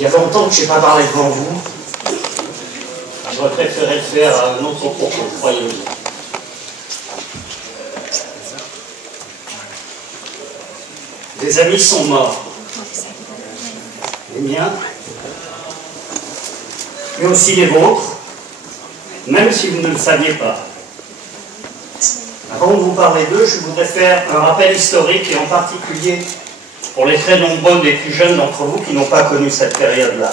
Il y a longtemps que je n'ai pas parlé devant vous. J'aurais préféré le faire à un autre propos, croyez-le. Des amis sont morts. Les miens, mais aussi les vôtres, même si vous ne le saviez pas. Avant de vous parler d'eux, je voudrais faire un rappel historique, et en particulier pour les très nombreux des plus jeunes d'entre vous qui n'ont pas connu cette période-là.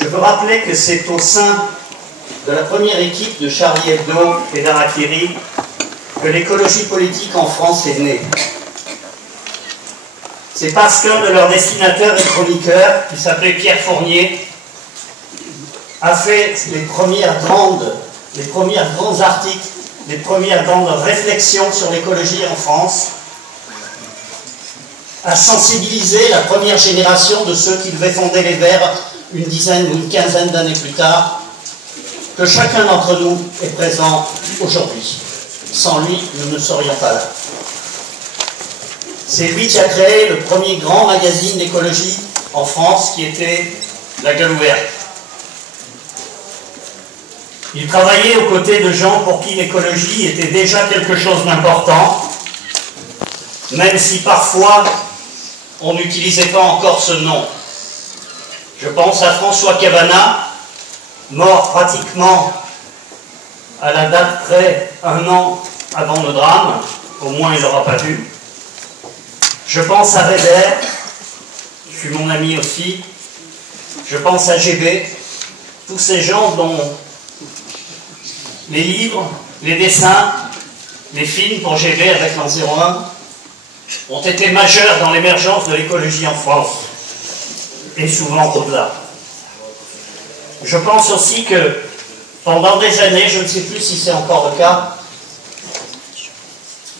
Je veux rappeler que c'est au sein de la première équipe de Charlie Hebdo et d'Harakiri que l'écologie politique en France est née. C'est parce qu'un de leurs dessinateurs et chroniqueurs, qui s'appelait Pierre Fournier, a fait les premiers grands articles, les premières grandes réflexions sur l'écologie en France, a sensibilisé la première génération de ceux qui devaient fonder les Verts une dizaine ou une quinzaine d'années plus tard, que chacun d'entre nous est présent aujourd'hui. Sans lui, nous ne serions pas là. C'est lui qui a créé le premier grand magazine d'écologie en France, qui était La Gueule Ouverte. Il travaillait aux côtés de gens pour qui l'écologie était déjà quelque chose d'important, même si parfois on n'utilisait pas encore ce nom. Je pense à François Cabanat, mort pratiquement à la date près, 1 an avant le drame, au moins il n'aura pas vu. Je pense à Weber, qui fut mon ami aussi. Je pense à GB, tous ces gens dont les livres, les dessins, les films pour GB avec l'an 01 ont été majeurs dans l'émergence de l'écologie en France, et souvent au-delà. Je pense aussi que pendant des années, je ne sais plus si c'est encore le cas,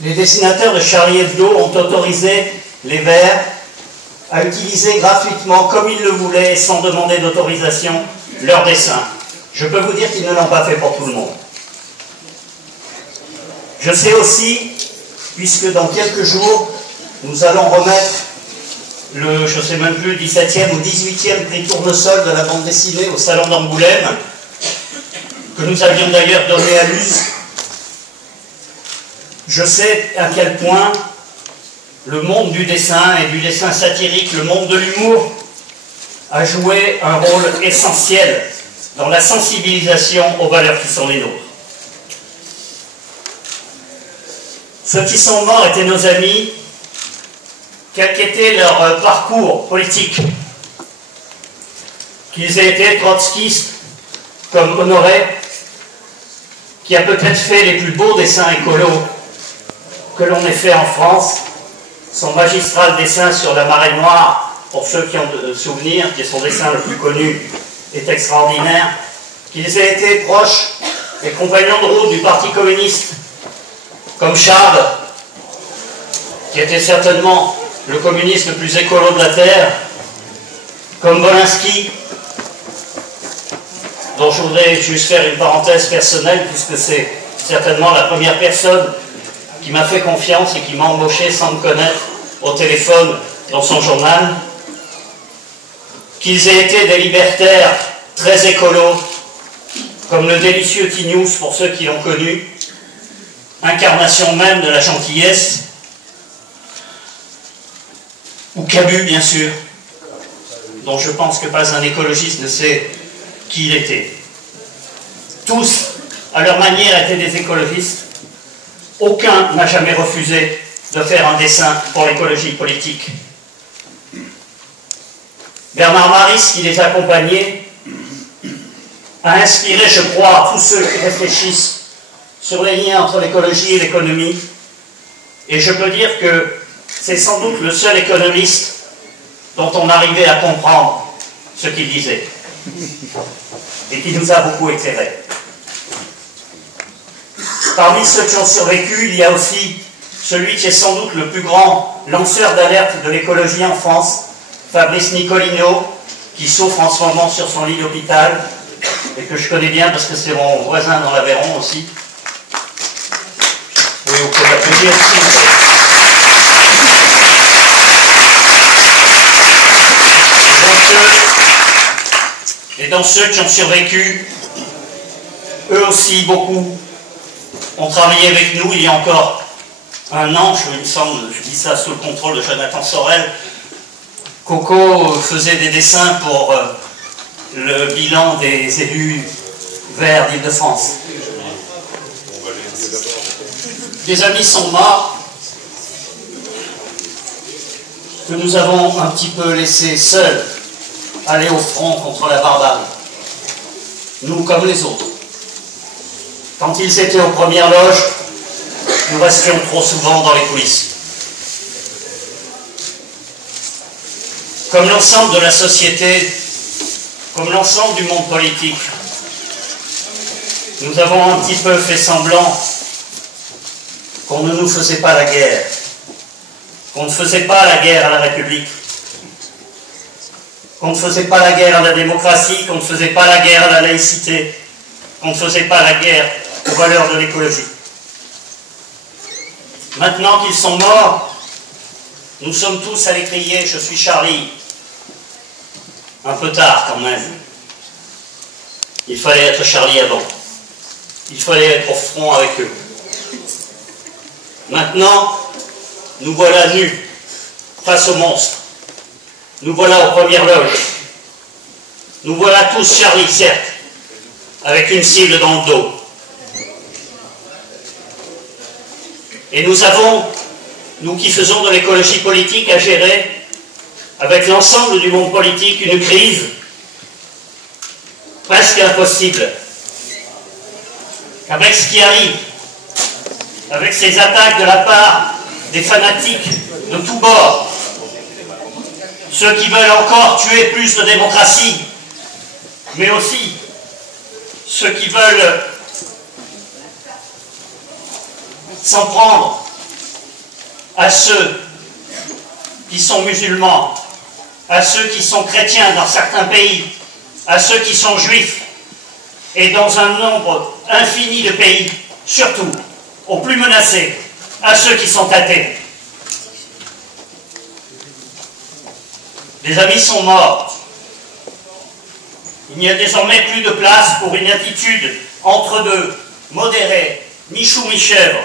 les dessinateurs de Charlie Hebdo ont autorisé les Verts à utiliser gratuitement, comme ils le voulaient, et sans demander d'autorisation, leurs dessins. Je peux vous dire qu'ils ne l'ont pas fait pour tout le monde. Je sais aussi, puisque dans quelques jours, nous allons remettre le, je ne sais même plus, 17e ou 18e prix Tournesol de la bande dessinée au Salon d'Angoulême, que nous avions d'ailleurs donné à Luz. Je sais à quel point le monde du dessin et du dessin satirique, le monde de l'humour, a joué un rôle essentiel dans la sensibilisation aux valeurs qui sont les nôtres. Ceux qui sont morts étaient nos amis, quel qu'était leur parcours politique, qu'ils aient été trotskistes comme Honoré, qui a peut-être fait les plus beaux dessins écolos que l'on ait fait en France. Son magistral dessin sur la marée noire, pour ceux qui ont de souvenirs, qui est son dessin le plus connu, est extraordinaire. Qu'ils aient été proches et compagnons de route du Parti communiste, comme Chab, qui était certainement le communiste le plus écolo de la Terre, comme Wolinski, dont je voudrais juste faire une parenthèse personnelle, puisque c'est certainement la première personne qui m'a fait confiance et qui m'a embauché sans me connaître au téléphone dans son journal. Qu'ils aient été des libertaires très écolos, comme le délicieux Tignouz pour ceux qui l'ont connu, incarnation même de la gentillesse, ou Cabu bien sûr, dont je pense que pas un écologiste ne sait qui il était. Tous, à leur manière, étaient des écologistes. Aucun n'a jamais refusé de faire un dessin pour l'écologie politique. Bernard Maris, qui les accompagnait, a inspiré, je crois, tous ceux qui réfléchissent sur les liens entre l'écologie et l'économie. Et je peux dire que c'est sans doute le seul économiste dont on arrivait à comprendre ce qu'il disait et qui nous a beaucoup éclairés. Parmi ceux qui ont survécu, il y a aussi celui qui est sans doute le plus grand lanceur d'alerte de l'écologie en France, Fabrice Nicolino, qui souffre en ce moment sur son lit d'hôpital et que je connais bien parce que c'est mon voisin dans l'Aveyron aussi. Oui, vous pouvez l'applaudir aussi. dans ceux qui ont survécu, eux aussi, beaucoup, ont travaillé avec nous il y a encore un an, il me semble, je dis ça sous le contrôle de Jonathan Sorel. Coco faisait des dessins pour le bilan des élus verts d'Île-de-France. Des amis sont morts, que nous avons un petit peu laissés seuls aller au front contre la barbarie. Nous comme les autres. Quand ils étaient aux premières loges, nous restions trop souvent dans les coulisses. Comme l'ensemble de la société, comme l'ensemble du monde politique, nous avons un petit peu fait semblant qu'on ne nous faisait pas la guerre, qu'on ne faisait pas la guerre à la République, qu'on ne faisait pas la guerre à la démocratie, qu'on ne faisait pas la guerre à la laïcité, qu'on ne faisait pas la guerre aux valeurs de l'écologie. Maintenant qu'ils sont morts, nous sommes tous allés crier « Je suis Charlie ». Un peu tard quand même. Il fallait être Charlie avant. Il fallait être au front avec eux. Maintenant, nous voilà nus, face aux monstres. Nous voilà aux premières loges. Nous voilà tous Charlie, certes, avec une cible dans le dos. Et nous avons, nous qui faisons de l'écologie politique, à gérer, avec l'ensemble du monde politique, une crise presque impossible. Avec ce qui arrive, avec ces attaques de la part des fanatiques de tous bords, ceux qui veulent encore tuer plus de démocratie, mais aussi ceux qui veulent s'en prendre à ceux qui sont musulmans, à ceux qui sont chrétiens dans certains pays, à ceux qui sont juifs, et dans un nombre infini de pays, surtout aux plus menacés, à ceux qui sont athées. Les amis sont morts. Il n'y a désormais plus de place pour une attitude entre deux, modérée, mi-chou mi-chèvre,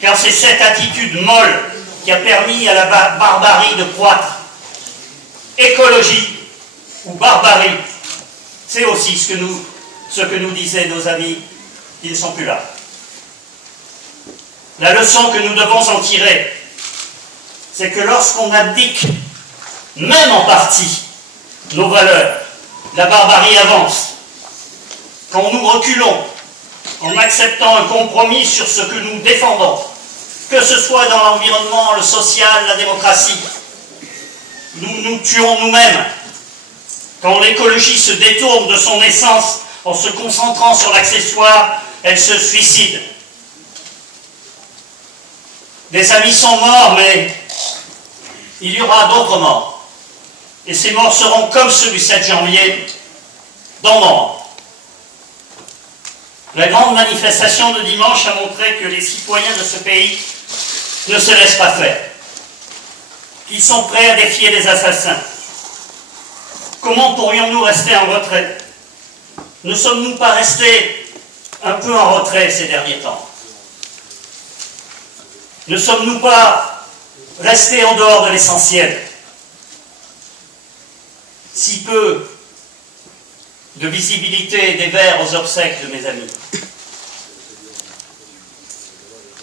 car c'est cette attitude molle qui a permis à la barbarie de croître. Écologie ou barbarie, c'est aussi ce que nous disaient nos amis qui ne sont plus là. La leçon que nous devons en tirer, c'est que lorsqu'on abdique, même en partie, nos valeurs, la barbarie avance. Quand nous reculons, en acceptant un compromis sur ce que nous défendons, que ce soit dans l'environnement, le social, la démocratie, nous nous tuons nous-mêmes. Quand l'écologie se détourne de son essence en se concentrant sur l'accessoire, elle se suicide. Des amis sont morts, mais il y aura d'autres morts. Et ces morts seront comme ceux du 7 janvier, dans l'ombre. La grande manifestation de dimanche a montré que les citoyens de ce pays ne se laissent pas faire, qu'ils sont prêts à défier les assassins. Comment pourrions-nous rester en retrait? Ne sommes-nous pas restés un peu en retrait ces derniers temps? Ne sommes-nous pas restés en dehors de l'essentiel? Si peu de visibilité des Verts aux obsèques de mes amis.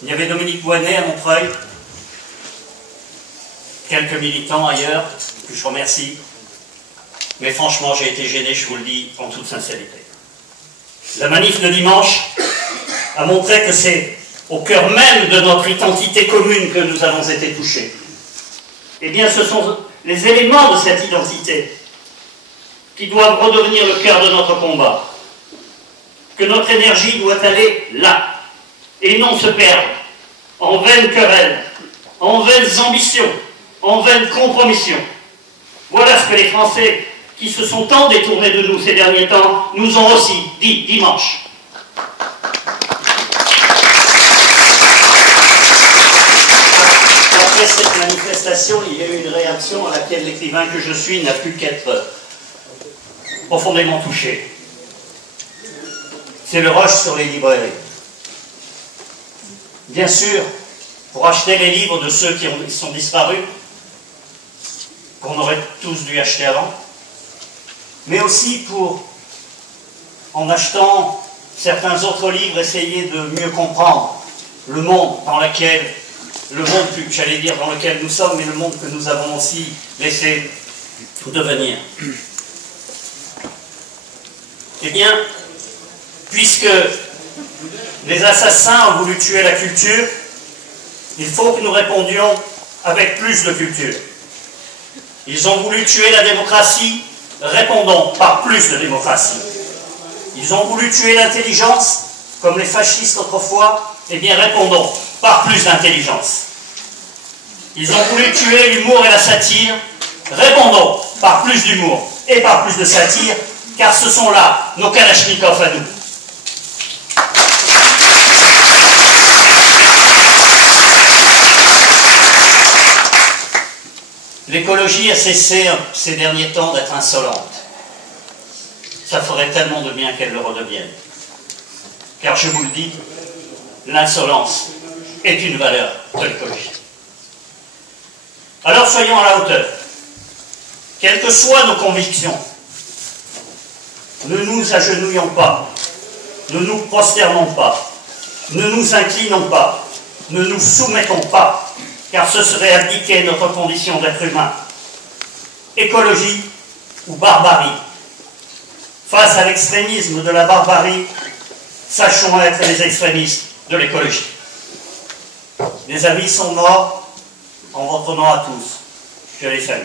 Il y avait Dominique Voynet à Montreuil, quelques militants ailleurs, que je remercie. Mais franchement, j'ai été gêné, je vous le dis en toute sincérité. La manif de dimanche a montré que c'est au cœur même de notre identité commune que nous avons été touchés. Eh bien, ce sont les éléments de cette identité qui doivent redevenir le cœur de notre combat. Que notre énergie doit aller là, et non se perdre en vaines querelles, en vaines ambitions, en vaines compromissions. Voilà ce que les Français, qui se sont tant détournés de nous ces derniers temps, nous ont aussi dit dimanche. Après cette manifestation, il y a eu une réaction à laquelle l'écrivain que je suis n'a pu qu'être profondément touché. C'est le rush sur les librairies. Bien sûr, pour acheter les livres de ceux qui sont disparus, qu'on aurait tous dû acheter avant, mais aussi pour, en achetant certains autres livres, essayer de mieux comprendre le monde dans lequel, j'allais dire dans lequel nous sommes, mais le monde que nous avons aussi laissé devenir. Eh bien, puisque les assassins ont voulu tuer la culture, il faut que nous répondions avec plus de culture. Ils ont voulu tuer la démocratie, répondons par plus de démocratie. Ils ont voulu tuer l'intelligence, comme les fascistes autrefois, eh bien répondons par plus d'intelligence. Ils ont voulu tuer l'humour et la satire, répondons par plus d'humour et par plus de satire, car ce sont là nos kalachnikovs à nous. L'écologie a cessé ces derniers temps d'être insolente. Ça ferait tellement de bien qu'elle le redevienne. Car je vous le dis, l'insolence est une valeur de l'écologie. Alors soyons à la hauteur. Quelles que soient nos convictions, ne nous agenouillons pas, ne nous prosternons pas, ne nous inclinons pas, ne nous soumettons pas, car ce serait abdiquer notre condition d'être humain. Écologie ou barbarie. Face à l'extrémisme de la barbarie, sachons être les extrémistes de l'écologie. Les amis sont morts en votre nom à tous. Je les salue.